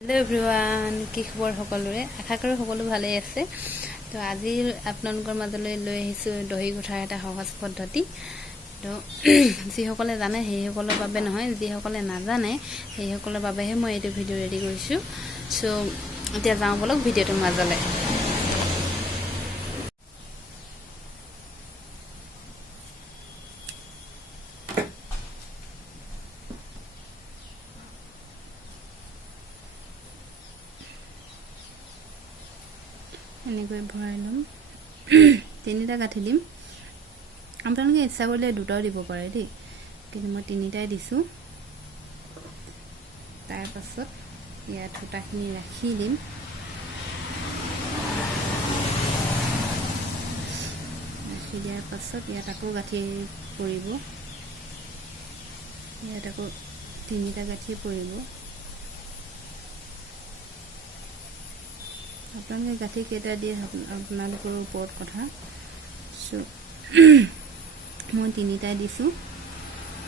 Hello everyone কি খবৰ সকলোৰে আশা কৰো সকলো ভালেই আছে তো আজি আপোনালোকৰ মাজলৈ লৈ আহিছো দহি গুঠাৰ এটা সহজ পদ্ধতি তো যি সকলে জানে সেই সকলৰ বাবে নহয় যি সকলে নাজানে সেই সকলৰ বাবেহে মই এইটো ভিডিও ৰেডি কৰিছো সো এতিয়া যাওঁ বলক ভিডিওটোৰ মাজলৈ এনেকৈ ভৰাই লম তিনিটা গাঁঠি দিম আপোনালোকে ইচ্ছা কৰিলে দুটাও দিব পাৰে দেই কিন্তু মই তিনিটাই দিছো তাৰ পাছত ইয়াত সূতাখিনি ৰাখি দিম ৰাখি দিয়াৰ পাছত ইয়াত আকৌ গাঁঠি পৰিব ইয়াত আকৌ তিনিটা গাঁঠি পৰিব আপোনালোকে গাঁঠি কেইটা দিয়ে আপোনালোকৰ ওপৰত কথা সো মই তিনিটাই দিছো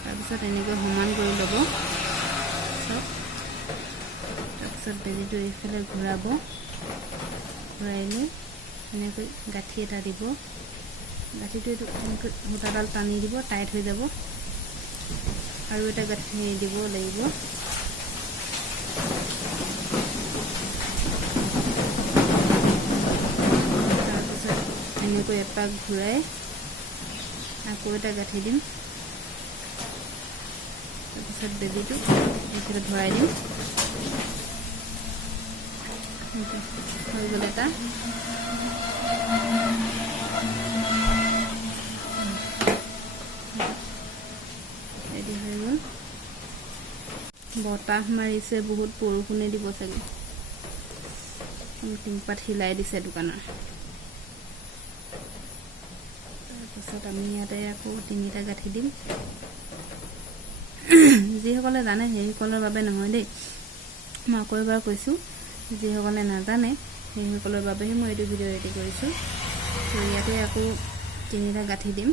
তাৰপিছত এনেকৈ সমান কৰি ল'ব সব তাৰপিছত বেজিটো এইফালে ঘূৰাব ঘূৰাই লৈ এনেকৈ গাঁঠি এটা দিব গাঁঠিটো এইটো এনেকৈ সূতাডাল টানি দিব টাইট হৈ যাব আৰু এটা গাঁঠি দিব লাগিব এনেকৈ এপাক ঘূৰাই আকৌ এটা গাঁঠি দিম তাৰপিছত বেজিটো এইফালে ভৰাই দিম হৈ গ'ল এটা ৰেডি হৈ গ'ল বতাহ মাৰিছে বহুত বৰষুণে দিব চাগে টিংপাত হিলাই দিছে দোকানৰ তাৰপিছত আমি ইয়াতে আকৌ তিনিটা গাঁঠি দিম যিসকলে জানে সেইসকলৰ বাবে নহয় দেই মই আকৌ এবাৰ কৈছোঁ যিসকলে নাজানে সেইসকলৰ বাবেহে মই এইটো ভিডিও ৰেডি কৰিছোঁ তো ইয়াতে আকৌ তিনিটা গাঁঠি দিম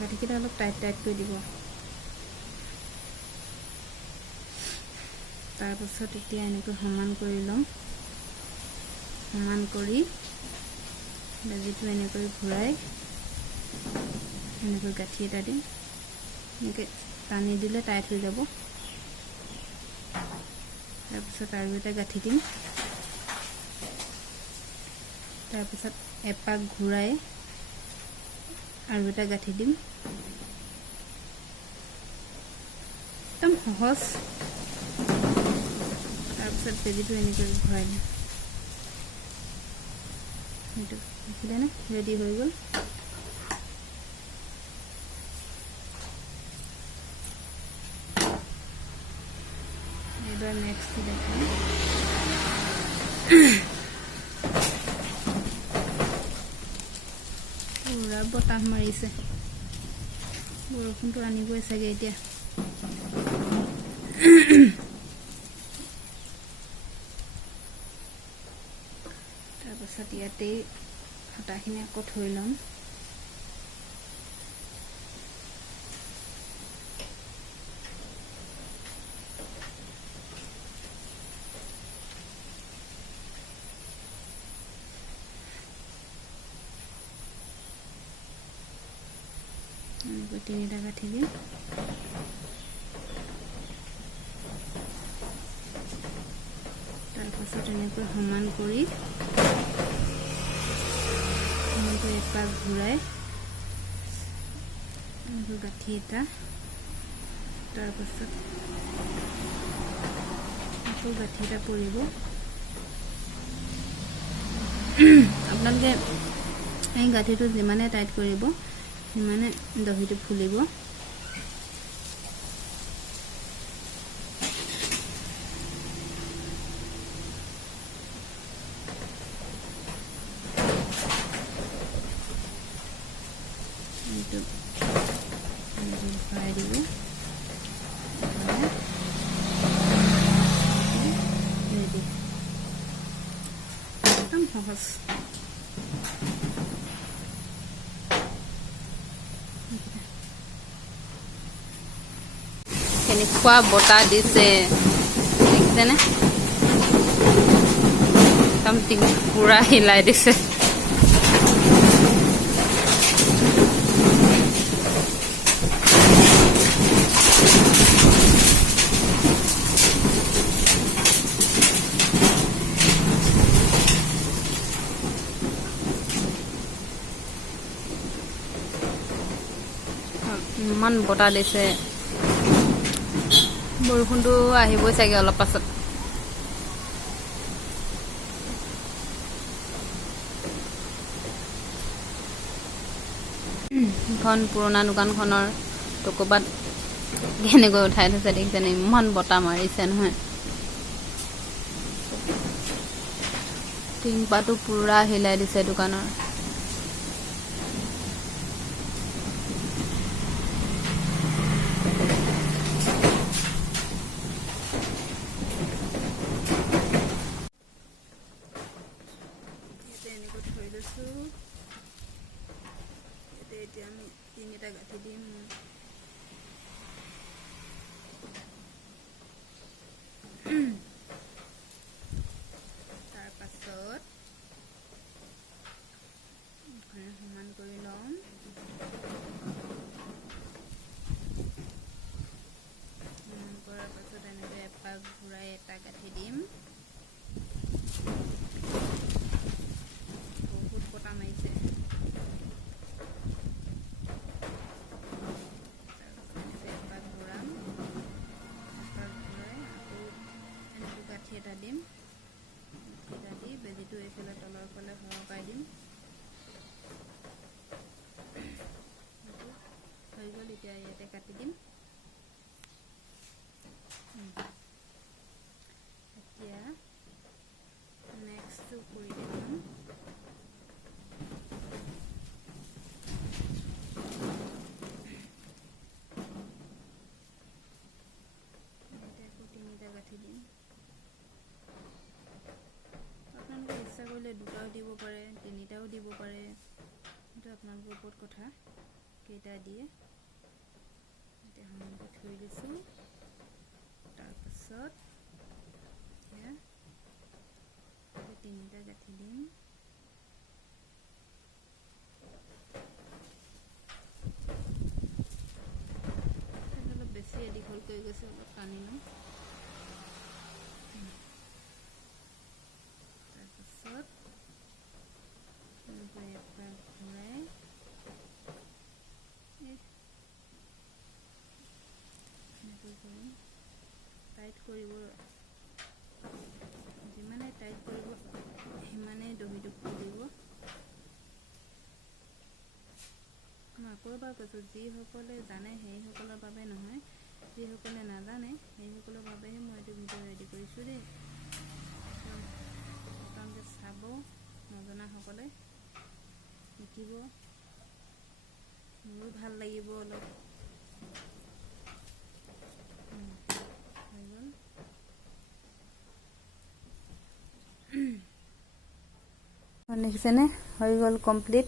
গাঁঠিকেইটা অলপ টাইট টাইট কৰি দিব তাৰপিছত এতিয়া এনেকৈ সমান কৰি ল'ম সমান কৰি বেজিটো এনেকৈ ঘূৰাই এনেকৈ গাঁঠি এটা দিম এনেকৈ টানি দিলে টাইট হৈ যাব তাৰপিছত আৰু এটা গাঁঠি দিম তাৰপিছত এপাক ঘূৰাই আৰু এটা গাঁঠি দিম একদম সহজ তাৰপিছত বেজিটো এনেকৈ ঘূৰাই দিম এইটো দেখিলে নে ৰেডি হৈ গ'ল এবাৰ নেক্সট দেখাম পুৰা বতাহ মাৰিছে বৰষুণটো আনিবই চাগে এতিয়া তাৰপাছত ইয়াতে সূতাখিনি আকৌ থৈ ল'ম এনেকৈ তিনিটা গাঁঠি দিম তাৰপাছত এনেকৈ সমান কৰি এনেকৈ এপাক ঘূৰাই এনেকৈ গাঁঠি এটা তাৰপাছত আকৌ গাঁঠি এটা পৰিব আপোনালোকে এই গাঁঠিটো যিমানে টাইট কৰিব সিমানে দহিটো ফুলিব এইটো ভৰাই দিব ৰেডি একদম সহজ কেনেকুৱা বতাহ দিছে দেখিছেনে একদম পুৰা হিলাই দিছে ইমান বতাহ দিছে বৰষুণটো আহিবই চাগে অলপ পাছত এখন পুৰণা দোকানখনৰ টকোপাত কেনেকৈ উঠাই থৈছে দেখিছেনে ইমান বতাহ মাৰিছে নহয় টিংপাতো পুৰা হিলাই দিছে দোকানৰ এতিয়া আমি তিনিটা গাঁঠি দিম তাৰ পাছত সমান কৰি ল'ম সমান কৰাৰ পাছত এনেকৈ এপাক ঘূৰাই এটা গাঁঠি দিম বহুত বতাহ মাৰিছে এটা দিম এটা দি বেজিটো এইফালে তলৰ ফালে সৰকাই দিম হৈ গ'ল এতিয়া ইয়াতে কাটি দিম এতিয়া নেক্সটটো কৰি দিম তিনিটা গাঁঠি দিম ইচ্ছা কৰিলে দুটাও দিব পাৰে তিনিটাও দিব পাৰে সেইটো আপোনালোকৰ ওপৰত কথা কেইটা দিয়ে এতিয়া সমানকৈ থৈ দিছোঁ তাৰপাছত তিনিটা গাঁঠি দিম অলপ বেছি দীঘল কৰি গৈছে অলপ টানি লওঁ টাইট কৰিব যিমানে টাইট কৰিব সিমানেই দহিটো ফুলিব মই আকৌ এবাৰ কৈছোঁ যিসকলে জানে সেইসকলৰ বাবে নহয় যিসকলে নাজানে সেইসকলৰ বাবেহে মই এইটো ভিডিঅ' ৰেডি কৰিছোঁ দেই আপোনালোকে চাব নজনাসকলে শিকিব মোৰো ভাল লাগিব অলপ দেখিছেনে হৈ গ'ল কমপ্লিট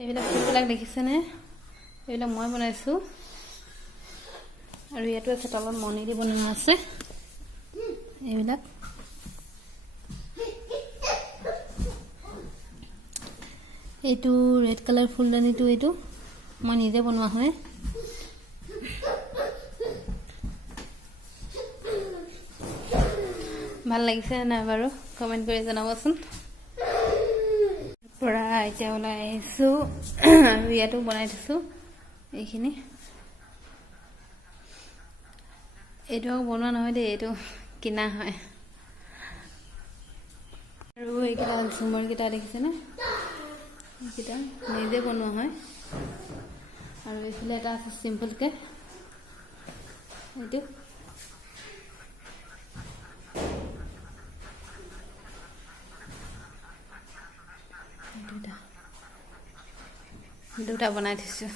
এইবিলাক ফুলবিলাক দেখিছেনে এইবিলাক মই বনাইছোঁ আৰু ইয়াতো আছে তলত মণি দি বনোৱা আছে এইবিলাক এইটো ৰেড কালাৰ ফুলদানিটো এইটো মই নিজে বনোৱা হয় ভাল লাগিছে নাই বাৰু কমেণ্ট কৰি জনাবচোন পৰা এতিয়া ওলাই আহিছোঁ আৰু ইয়াতো বনাই থৈছোঁ এইখিনি এইটো বনোৱা নহয় দেই এইটো কিনা হয় আৰু এইকেইটা ঝুমৰকেইটা দেখিছেনে এইকেইটা নিজে বনোৱা হয় আৰু এইফালে এটা আছে চিম্পলকৈ এইটো দুটা বনাই থৈছোঁ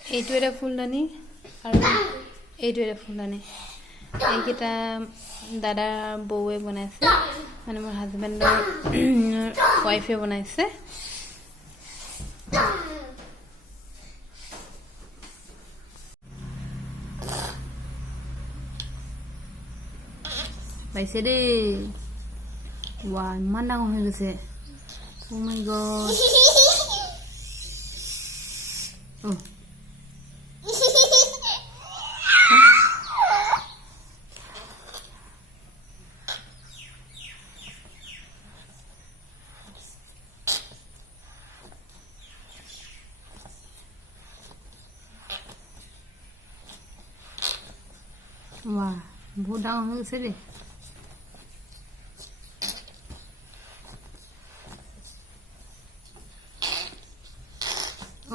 এইটো এটা ফুলদানি আৰু এইটো এটা ফুলদানি এইকেইটা দাদাৰ বৌৱে বনাইছে, মানে মোৰ হাজবেণ্ডৰ ৱাইফে বনাইছে। পাইছে দেই, ৱা ইমান ডাঙৰ হৈ গৈছে। Oh my god. Oh. Wow, বহুত ডাঙৰ হৈ গৈছে দেই।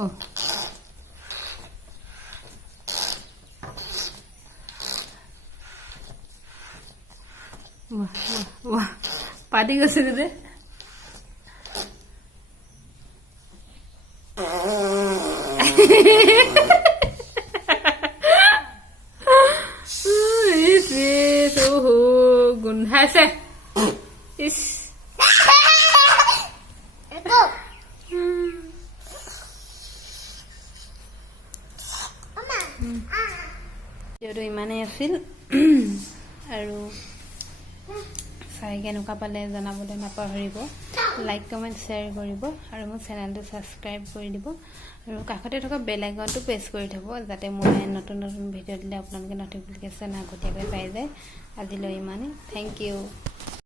Oh. Wah, wah, wah. Padi গৈছে দে। গোন্ধাইছে। ইস ভিডিঅ'টো ইমানেই আছিল আৰু চাই কেনেকুৱা পালে জনাবলৈ নাপাহৰিব। লাইক কমেণ্ট শ্বেয়াৰ কৰিব আৰু মোৰ চেনেলটো ছাবস্ক্ৰাইব কৰি দিব আৰু কাষতে থকা বেল আইকনটো প্ৰেছ কৰি থ'ব, যাতে মই নতুন নতুন ভিডিঅ' দিলে আপোনালোকে নটিফিকেশ্যন আগতীয়াকৈ পাই যায়। আজিলৈ ইমানেই, থেংক ইউ।